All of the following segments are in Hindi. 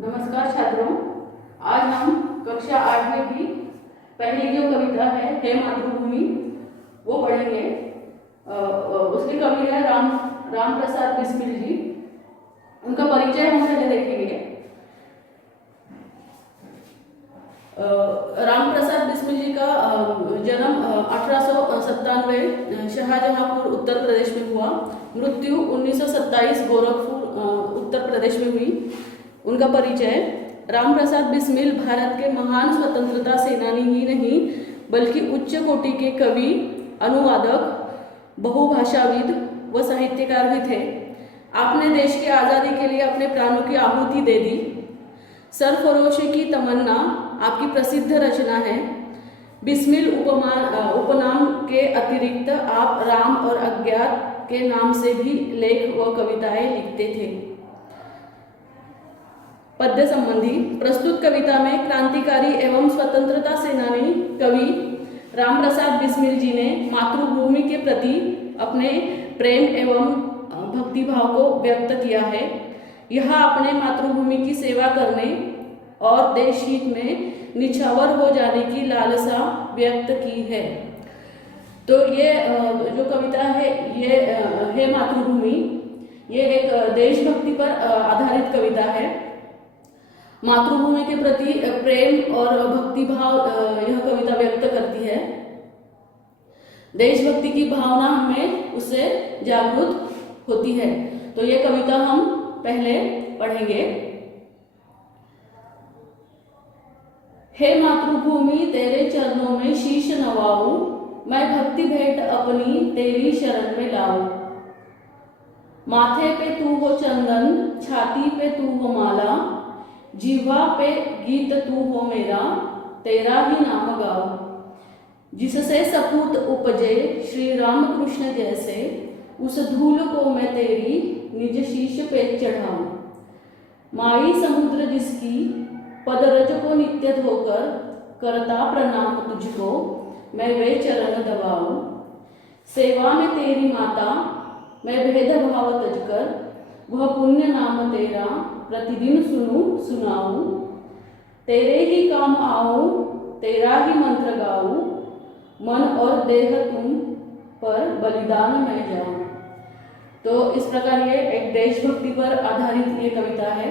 नमस्कार छात्रों। आज हम कक्षा 8वीं की पहली जो कविता है हे मातृभूमि वो पढ़ेंगे। उसके कवि है राम प्रसाद बिस्मिल जी। उनका परिचय हम पहले देखेंगे। राम प्रसाद बिस्मिल जी का जन्म 1897 शाहजहांपुर उत्तर प्रदेश में हुआ। मृत्यु 1927 गोरखपुर उत्तर प्रदेश में हुई। उनका परिचय: राम प्रसाद बिस्मिल भारत के महान स्वतंत्रता सेनानी ही नहीं बल्कि उच्च कोटि के कवि, अनुवादक, बहुभाषाविद व साहित्यकार भी थे। आपने देश की आज़ादी के लिए अपने प्राणों की आहुति दे दी। सरफरोशी की तमन्ना आपकी प्रसिद्ध रचना है। बिस्मिल उपनाम के अतिरिक्त आप राम और अज्ञात के नाम से भी लेख व कविताएं लिखते थे। पद्य संबंधी: प्रस्तुत कविता में क्रांतिकारी एवं स्वतंत्रता सेनानी कवि राम प्रसाद बिस्मिल जी ने मातृभूमि के प्रति अपने प्रेम एवं भक्तिभाव को व्यक्त किया है। यह अपने मातृभूमि की सेवा करने और देश हित में निछावर हो जाने की लालसा व्यक्त की है। तो ये जो कविता है ये है मातृभूमि, ये एक देशभक्ति पर आधारित कविता है। मातृभूमि के प्रति प्रेम और भक्तिभाव यह कविता व्यक्त करती है। देशभक्ति की भावना हमें उससे जागृत होती है। तो ये कविता हम पहले पढ़ेंगे। हे मातृभूमि तेरे चरणों में शीश नवाऊं, मैं भक्ति भेंट अपनी तेरी शरण में लाऊं। माथे पे तू हो चंदन, छाती पे तू हो माला, जीवा पे गीत तू हो मेरा, तेरा ही नाम गाओ। जिससे सपूत उपजे श्री राम कृष्ण जैसे, उस धूल को मैं तेरी निज शीश पे चढ़ाऊं। माई समुद्र जिसकी पदरज को नित्य धोकर, करता प्रणाम तुझको मैं वे चरण दबाऊं। सेवा में तेरी माता मैं भेदभाव तजकर, वह पुण्य नाम तेरा प्रतिदिन सुनूं सुनाऊं। तेरे ही काम आऊं, तेरा ही मंत्र गाऊं, मन और देह तुम पर बलिदान मैं जाऊं। तो इस प्रकार ये एक देशभक्ति पर आधारित ये कविता है।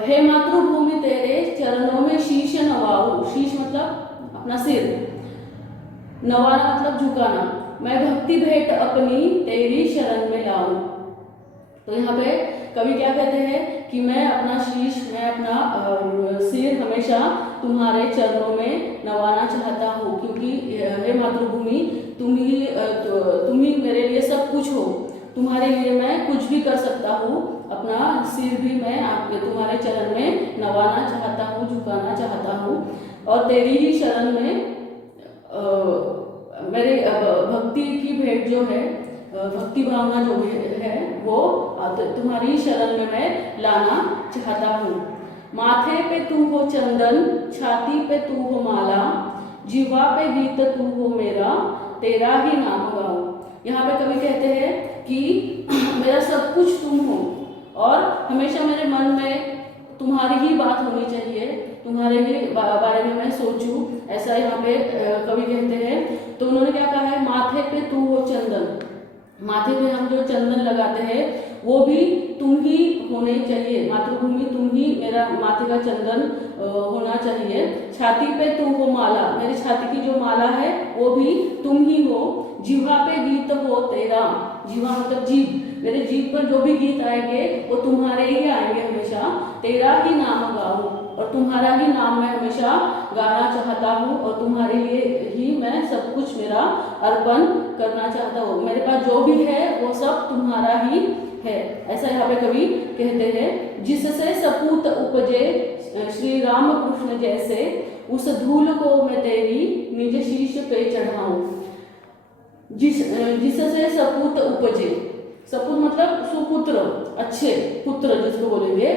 हे मातृभूमि तेरे चरणों में शीश नवाऊं, शीश मतलब अपना सिर, नवाना मतलब झुकाना, मैं भक्ति भेंट अपनी तेरी शरण में लाऊं। तो यहाँ पे कवि क्या कहते हैं कि मैं अपना शीश, मैं अपना सिर हमेशा तुम्हारे चरणों में नवाना चाहता हूँ, क्योंकि हे मातृभूमि तुम ही मेरे लिए सब कुछ हो। तुम्हारे लिए मैं कुछ भी कर सकता हूँ। अपना सिर भी मैं आपके तुम्हारे चरण में नवाना चाहता हूँ, झुकाना चाहता हूँ। और तेरी ही शरण में मेरे भक्ति की भेंट जो है, भक्ति भावना जो है वो तुम्हारी शरण में मैं लाना चाहता हूँ। माथे पे तू हो चंदन, छाती पे तू हो माला, जीवा पे गीत तू हो मेरा, तेरा ही नाम गाओ। यहाँ पे कवि कहते हैं कि मेरा सब कुछ तुम हो और हमेशा मेरे मन में तुम्हारी ही बात होनी चाहिए, तुम्हारे ही बारे में मैं सोचूं, ऐसा यहाँ पे कवि कहते हैं। तो उन्होंने क्या कहा है, माथे पे तू हो चंदन, माथे पे हम जो चंदन लगाते हैं वो भी तुम ही होने चाहिए। मातृभूमि तुम ही मेरा माथे का चंदन होना चाहिए। छाती पे तू हो माला, मेरी छाती की जो माला है वो भी तुम ही हो। जीवा पे गीत हो तेरा, जीवा मतलब जीभ, मेरे जीभ पर जो भी गीत आएंगे वो तुम्हारे ही आएंगे हमेशा। तेरा ही नाम गाऊं, और तुम्हारा ही नाम मैं हमेशा गाना चाहता हूँ, और तुम्हारे लिए ही मैं सब कुछ मेरा अर्पण करना चाहता हूँ। मेरे पास जो भी है वो सब तुम्हारा ही है, ऐसा यहाँ पे कवि कहते हैं। जिससे सपूत उपजे श्री राम कृष्ण जैसे, उस धूल को मैं तेरी निज शीश पे चढ़ाऊं। जिससे सपूत उपजे, सपूत मतलब सुपुत्र, अच्छे पुत्र जिसको बोलेंगे।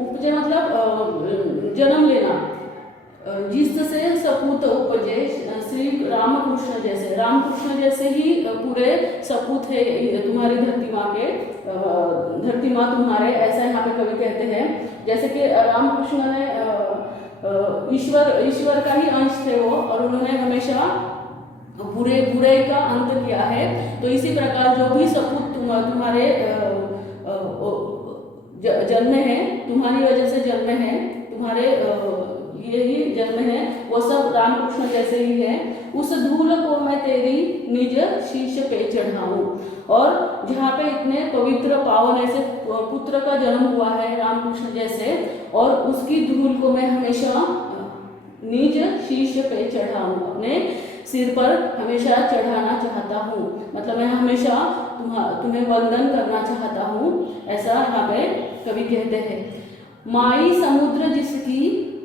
उपजे मतलब जन्म लेना, जिससे सपूत उपजे श्री रामकृष्ण जैसे ही पूरे सपूत है तुम्हारी धरती माँ के, धरती माँ तुम्हारे, ऐसा यहाँ पे कवि कहते हैं। जैसे कि रामकृष्ण ने ईश्वर का ही अंश थे वो, और उन्होंने हमेशा बुरे का अंत किया है। तो इसी प्रकार जो भी सपूत तुम्हारे जन्म है, तुम्हारी वजह से जन्म है, तुम्हारे ये ही जन्म है, वो सब रामकृष्ण जैसे ही है। उस धूल को मैं तेरी निज शीश पे चढ़ाऊं। और जहाँ पे इतने पवित्र पावन ऐसे पुत्र का जन्म हुआ है रामकृष्ण जैसे, और उसकी धूल को मैं हमेशा निज शीश पे चढ़ाऊं, अपने सिर पर हमेशा चढ़ाना चाहता हूँ। मतलब मैं हमेशा तुम्हें वंदन करना चाहता हूँ, ऐसा यहाँ पे कवि कहते हैं। माई समुद्र जिसकी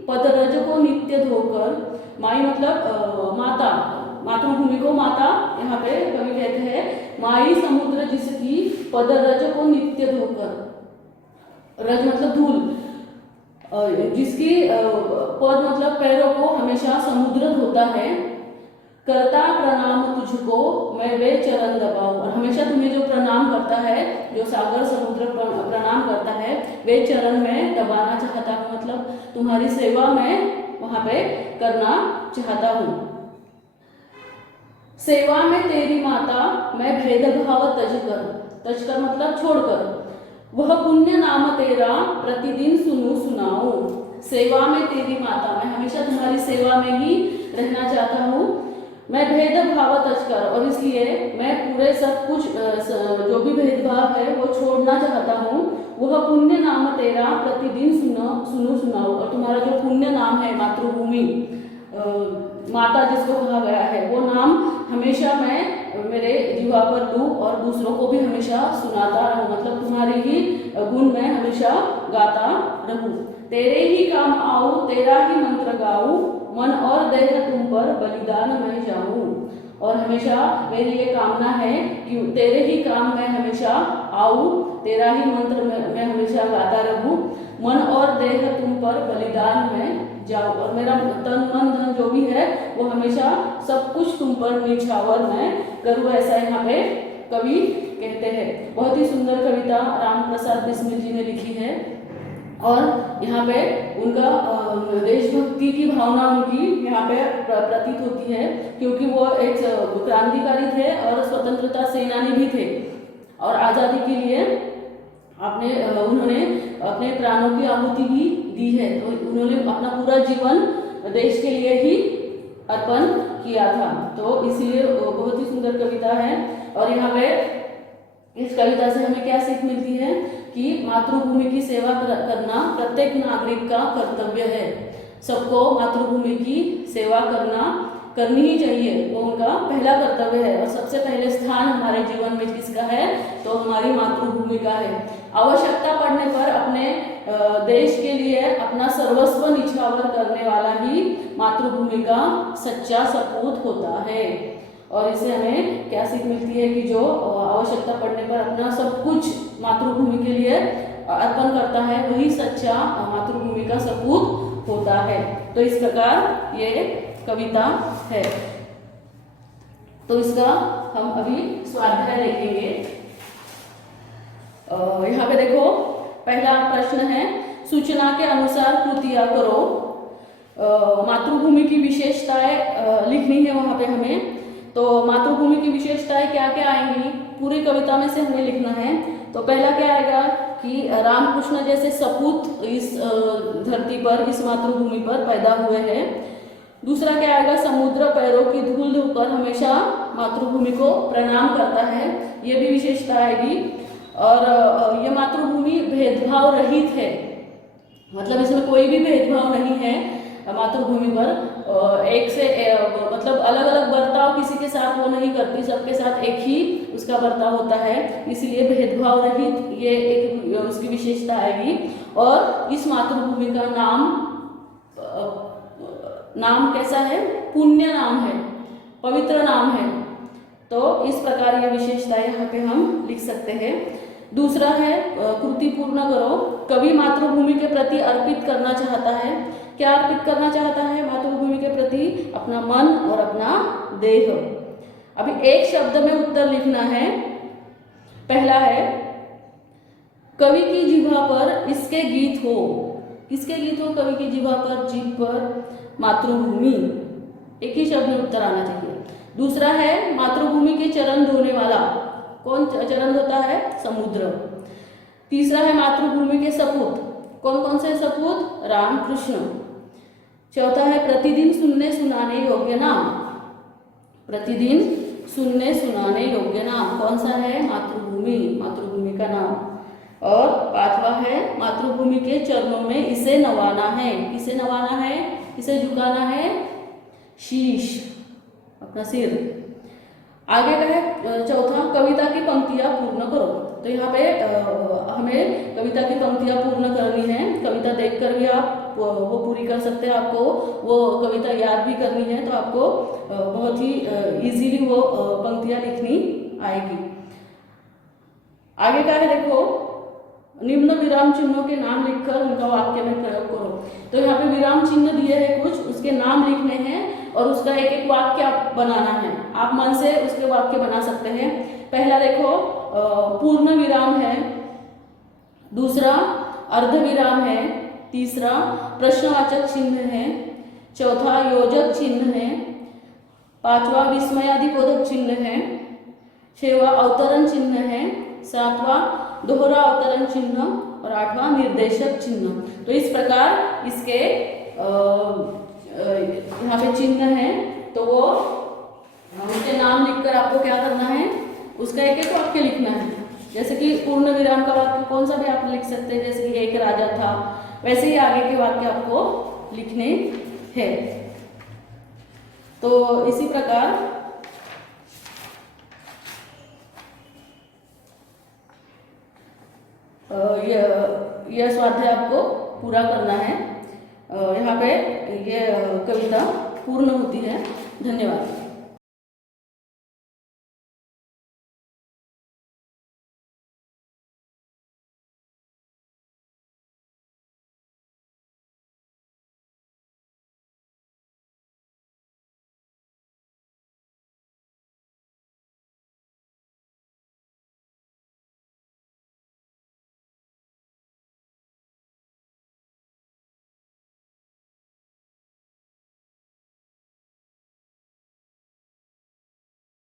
पदरज को नित्य धोकर, माई मतलब माता, मातृभूमि को माता यहाँ पे कवि कहते हैं। माई समुद्र जिसकी पदरज को नित्य धोकर, रज मतलब धूल, जिसकी पद मतलब पैरों को हमेशा समुद्र धोता है। करता प्रणाम तुझको मैं वे चरण दबाऊं, और हमेशा तुम्हें जो प्रणाम करता है, जो सागर समुद्र प्रणाम करता है, वे चरण में दबाना चाहता हूँ। मतलब तुम्हारी सेवा मैं वहां पे करना चाहता हूँ। सेवा में तेरी माता मैं भेदभाव तजकर मतलब छोड़कर, वह पुण्य नाम तेरा प्रतिदिन सुनाऊं। सेवा में तेरी माता, मैं हमेशा तुम्हारी सेवा में ही रहना चाहता हूँ। मैं भेदभाव तजकर, और इसलिए मैं पूरे सब कुछ जो भी भेदभाव है वो छोड़ना चाहता हूँ। वह पुण्य नाम तेरा प्रतिदिन सुनाऊं, और तुम्हारा जो पुण्य नाम है मातृभूमि, माता जिसको कहा गया है, वो नाम हमेशा मैं मेरे जीवा पर लूँ और दूसरों को भी हमेशा सुनाता रहूँ। मतलब तुम्हारे ही गुण मैं हमेशा गाता रहूँ। तेरे ही काम आऊँ, तेरा ही मंत्र गाऊँ, मन और देह तुम पर बलिदान मैं जाऊँ। और हमेशा मेरी ये कामना है कि तेरे ही काम मैं हमेशा आऊँ, तेरा ही मंत्र मैं हमेशा गाता रहूँ, मन और देह तुम पर बलिदान मैं जाऊँ। और मेरा तन मन धन जो भी है वो हमेशा सब कुछ तुम पर निछावर मैं करूँ, ऐसा यहाँ पे कवि कहते हैं। बहुत ही सुंदर कविता राम प्रसाद बिस्मिल जी ने लिखी है, और यहाँ पे उनका देशभक्ति की भावना उनकी यहाँ पे प्रतीत होती है, क्योंकि वो एक क्रांतिकारी थे और स्वतंत्रता सेनानी भी थे, और आज़ादी के लिए उन्होंने अपने प्राणों की आहुति भी दी है। तो उन्होंने अपना पूरा जीवन देश के लिए ही अर्पण किया था। तो इसलिए बहुत ही सुंदर कविता है। और यहाँ पे इस कविता से हमें क्या सीख मिलती है कि मातृभूमि की सेवा करना प्रत्येक नागरिक का कर्तव्य है। सबको मातृभूमि की सेवा करनी ही चाहिए, वो उनका पहला कर्तव्य है। और सबसे पहले स्थान हमारे जीवन में किसका है, तो हमारी मातृभूमि का है। आवश्यकता पड़ने पर अपने देश के लिए अपना सर्वस्व निछावर करने वाला ही मातृभूमि का सच्चा सपूत होता है। और इससे हमें क्या सीख मिलती है कि जो आवश्यकता पड़ने पर अपना सब कुछ मातृभूमि के लिए अर्पण करता है, वही सच्चा मातृभूमि का सपूत होता है। तो इस प्रकार ये कविता है। तो इसका हम अभी स्वाध्याय देखेंगे। यहाँ पे देखो, पहला प्रश्न है, सूचना के अनुसार कृतियाँ करो। मातृभूमि की विशेषताएं लिखनी है वहाँ पे हमें। तो मातृभूमि की विशेषताएं क्या क्या आएंगी, पूरी कविता में से हमें लिखना है। तो पहला क्या आएगा कि रामकृष्ण जैसे सपूत इस धरती पर, इस मातृभूमि पर पैदा हुए हैं। दूसरा क्या आएगा, समुद्र पैरों की धूल धोकर हमेशा मातृभूमि को प्रणाम करता है, ये भी विशेषता आएगी। और ये मातृभूमि भेदभाव रहित है, मतलब इसमें कोई भी भेदभाव नहीं है मातृभूमि पर। एक से मतलब अलग अलग बर्ताव किसी के साथ वो नहीं करती, सबके साथ एक ही उसका बर्ताव होता है, इसलिए भेदभाव रहित ये एक उसकी विशेषता आएगी। और इस मातृभूमि का नाम कैसा है, पुण्य नाम है, पवित्र नाम है। तो इस प्रकार ये विशेषताएं यहाँ पे हम लिख सकते हैं। दूसरा है कृति पूर्ण करो। कवि मातृभूमि के प्रति अर्पित करना चाहता है, क्या अर्पित करना चाहता है मातृभूमि के प्रति? अपना मन और अपना देह। अभी एक शब्द में उत्तर लिखना है। पहला है, कवि की जिह्वा पर इसके गीत हो। किसके गीत हो कवि की जिह्वा पर? जीभ पर मातृभूमि। एक ही शब्द में उत्तर आना चाहिए। दूसरा है, मातृभूमि के चरण धोने वाला। कौन चरण धोता है? समुद्र। तीसरा है, मातृभूमि के सपूत। कौन कौन से सपूत? राम कृष्ण। चौथा है, प्रतिदिन सुनने सुनाने योग्य नाम। प्रतिदिन सुनने सुनाने योग्य नाम कौन सा है? मातृभूमि, मातृभूमि का नाम। और पांचवा है, मातृभूमि के चरणों में इसे नवाना है। किसे नवाना है? इसे झुकाना है? शीश, अपना सिर। आगे का है चौथा, कविता की पंक्तियां पूर्ण करो। तो यहाँ पे हमें कविता की पंक्तियां पूर्ण करनी है। कविता देखकर भी आप वो पूरी कर सकते हैं। आपको वो कविता याद भी करनी है तो आपको बहुत ही इजीली वो पंक्तियां लिखनी आएगी। आगे का है, देखो, निम्न विराम चिन्हों के नाम लिखकर उनका वाक्य में प्रयोग करो। तो यहाँ पे विराम चिन्ह दिए हैं कुछ, उसके नाम लिखने हैं और उसका एक एक वाक्य बनाना है। आप मन से उसके वाक्य बना सकते हैं। पहला देखो, पूर्ण विराम है। दूसरा अर्ध विराम है। तीसरा प्रश्नवाचक चिन्ह है। चौथा योजक चिन्ह है। पांचवा विस्मयादिबोधक चिन्ह है। छठवां अवतरण चिन्ह है। सातवां दोहरा अवतरण चिन्ह और आठवां निर्देशक चिन्ह। तो इस प्रकार इसके यहाँ पे चिन्ह है। तो वो उसके नाम लिखकर आपको क्या करना है? उसका एक एक वाक्य लिखना है। जैसे कि पूर्ण विराम का वाक्य कौन सा भी आप लिख सकते हैं, जैसे कि एक राजा था, वैसे ही आगे के वाक्य आपको लिखने हैं। तो इसी प्रकार यह स्वाध्याय आपको पूरा करना है। यहाँ पे ये कविता पूर्ण होती है। धन्यवाद।